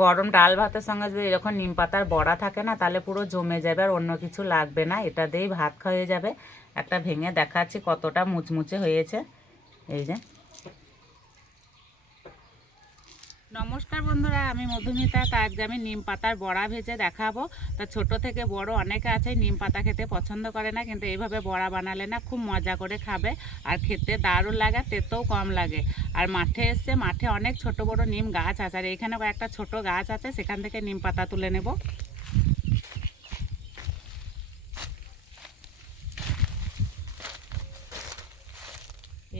গরম ডাল ভাতের সঙ্গে যদি এরকম নিম পাতার বড়া থাকে না, তাহলে পুরো জমে যাবে, আর অন্য কিছু লাগবে না। এটা দিয়েই ভাত খাওয়া যাবে। একটা ভেঙে দেখাচ্ছি কতটা মুচমুচে হয়েছে। এই যে। নমস্কার বন্ধুরা, আমি মধুমিতা। তা আজকে আমি নিম পাতার বড়া ভেজে দেখাবো। তা ছোট থেকে বড় অনেকে আছে নিম পাতা খেতে পছন্দ করে না, কিন্তু এইভাবে বড়া বানালে না খুব মজা করে খাবে, আর খেতে দারুণ লাগে, তেতেও কম লাগে। আর মাঠে এসছে, মাঠে অনেক ছোট বড় নিম গাছ আছে, আর এখানে একটা ছোট গাছ আছে, সেখান থেকে নিম পাতা তুলে নেব।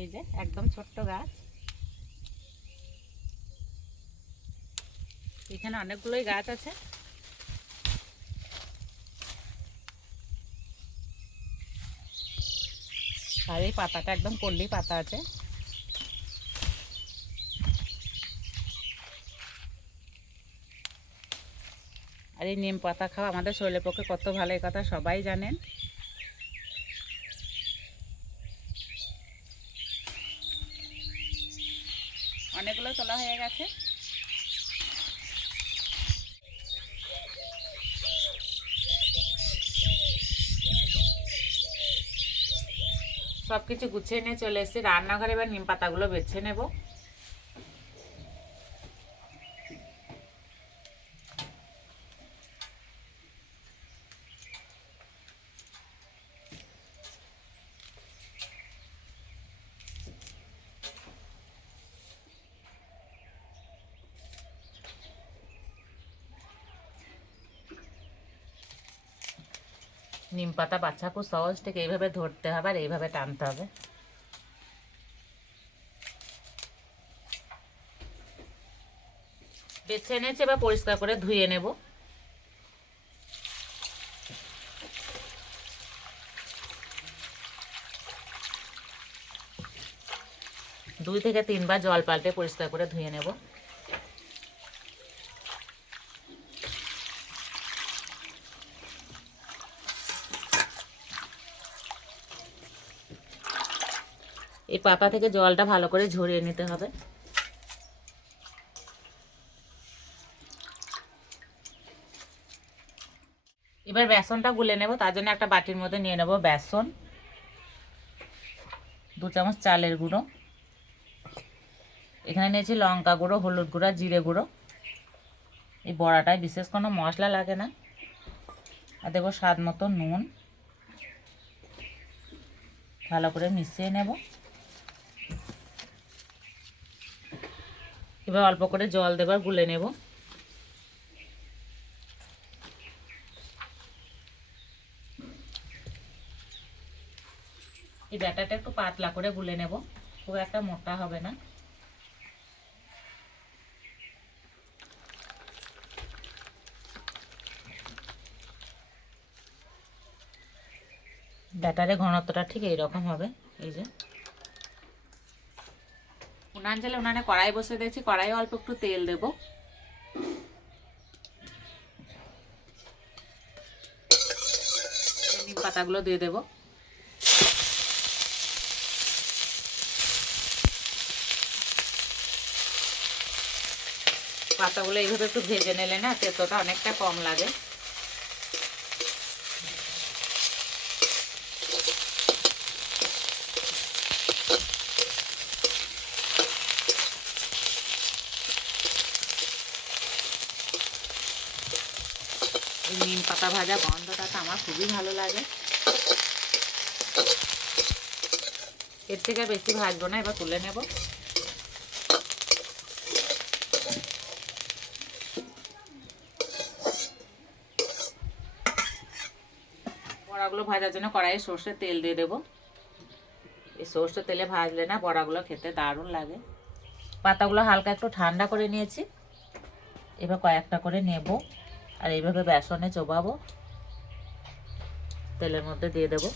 এই যে একদম ছোট্ট গাছ, এখানে অনেকগুলোই গাছ আছে। আর এই পাতাটা একদম কল্লি পাতা আছে। আর এই নিম পাতা খাওয়া আমাদের শরীরের পক্ষে কত ভালো, এই কথা সবাই জানেন। অনেকগুলো তোলা হয়ে গেছে। সব কিছু গুছিয়ে নিয়ে চলে এসেছি রান্নাঘরে। এবার নিম পাতাগুলো বেছে নেব। নিম পাতা বাছা খুব সহজ, থেকে এইভাবে ধরতে হবে আর এইভাবে টানতে হবে। বেছে এনেছি, এবার পরিষ্কার করে ধুয়ে নেব। দুই থেকে তিনবার জল পাল্টে পরিষ্কার করে ধুয়ে নেব। এই পাতা থেকে জলটা ভালো করে ঝরিয়ে নিতে হবে। এবার বেসনটা গুলে নেব। তার জন্য একটা বাটির মধ্যে নিয়ে নেব বেসন, 2 চামচ চালের গুঁড়ো, এখানে নিয়েছি লঙ্কা গুঁড়ো, হলুদ গুঁড়ো, জিরে গুঁড়ো। এই বড়াটায় বিশেষ কোনো মশলা লাগে না। আর দেবো স্বাদ মতো নুন। ভালো করে মিশিয়ে নেব। এবার অল্প করে জল দেবার গুলে নেব। এই ব্যাটারটা একটু পাতলা করে গুলে নেব, খুব একটা মোটা হবে না। ব্যাটারের ঘনত্বটা ঠিক এইরকম হবে। এই যে উনান জ্বালে উনানে কড়াই বসে দিয়েছি, কড়াইয়ে অল্প একটু তেল দেব। নিম পাতাগুলো দিয়ে দেব। পাতাগুলো এইভাবে একটু ভেজে নিলে না তেতোটা অনেকটা কম লাগে। এই নিম পাতা ভাজা গন্ধটা তো আমার খুবই ভালো লাগে। এর থেকে বেশি ভাজবো না, এবার তুলে নেব। বড়াগুলো ভাজার জন্য কড়াইয়ে সর্ষের তেল দিয়ে দেবো। এই সর্ষের তেলে ভাজলে না বড়াগুলো খেতে দারুণ লাগে। পাতাগুলো হালকা একটু ঠান্ডা করে নিয়েছি। এবার কয়েকটা করে নেব, আর এইভাবে বেসনে চোবাবো, তেলের মধ্যে দিয়ে দেবো।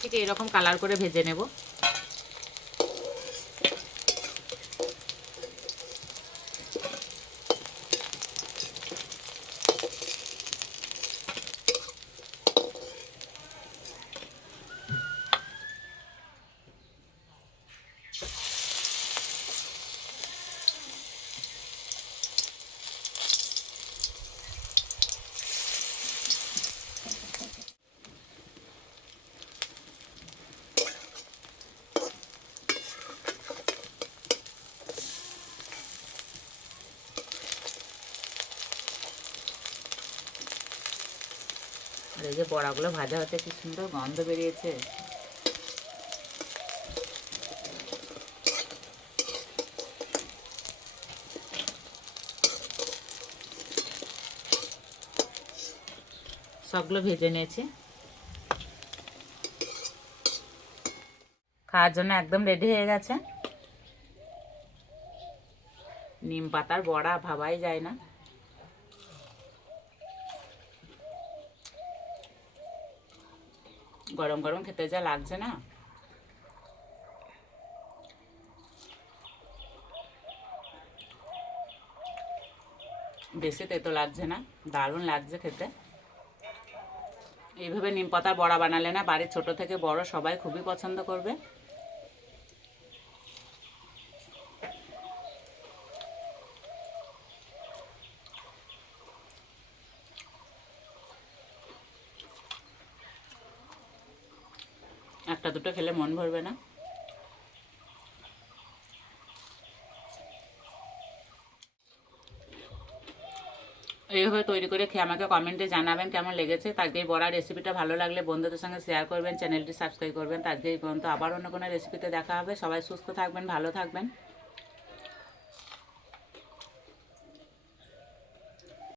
ঠিক এরকম কালার করে ভেজে নেব। আর এই যে বড়াগুলো ভাজা হচ্ছে, কি সুন্দর গন্ধ বেরিয়েছে। সবগুলো ভেজে নিয়েছি, খাওয়ার জন্য একদম রেডি হয়ে গেছে। নিম পাতার বড়া ভাবাই যায় না। গরম গরম খেতে যা লাগছে না, বেশি তেতো লাগছে না, দারুণ লাগছে খেতে। এইভাবে নিম পাতার বড়া বানালে না বাড়ির ছোট থেকে বড় সবাই খুবই পছন্দ করবে। একটা দুটো খেলে মন ভরবে না। এইভাবে তৈরি করে খেয়ে আমাকে কমেন্টে জানাবেন কেমন লেগেছে। আজকে এই বড়া রেসিপিটা ভালো লাগলে বন্ধুদের সঙ্গে শেয়ার করবেন, চ্যানেলটি সাবস্ক্রাইব করবেন। আজকে এই পর্যন্ত আবার অন্য কোনো রেসিপিতে দেখা হবে। সবাই সুস্থ থাকবেন, ভালো থাকবেন।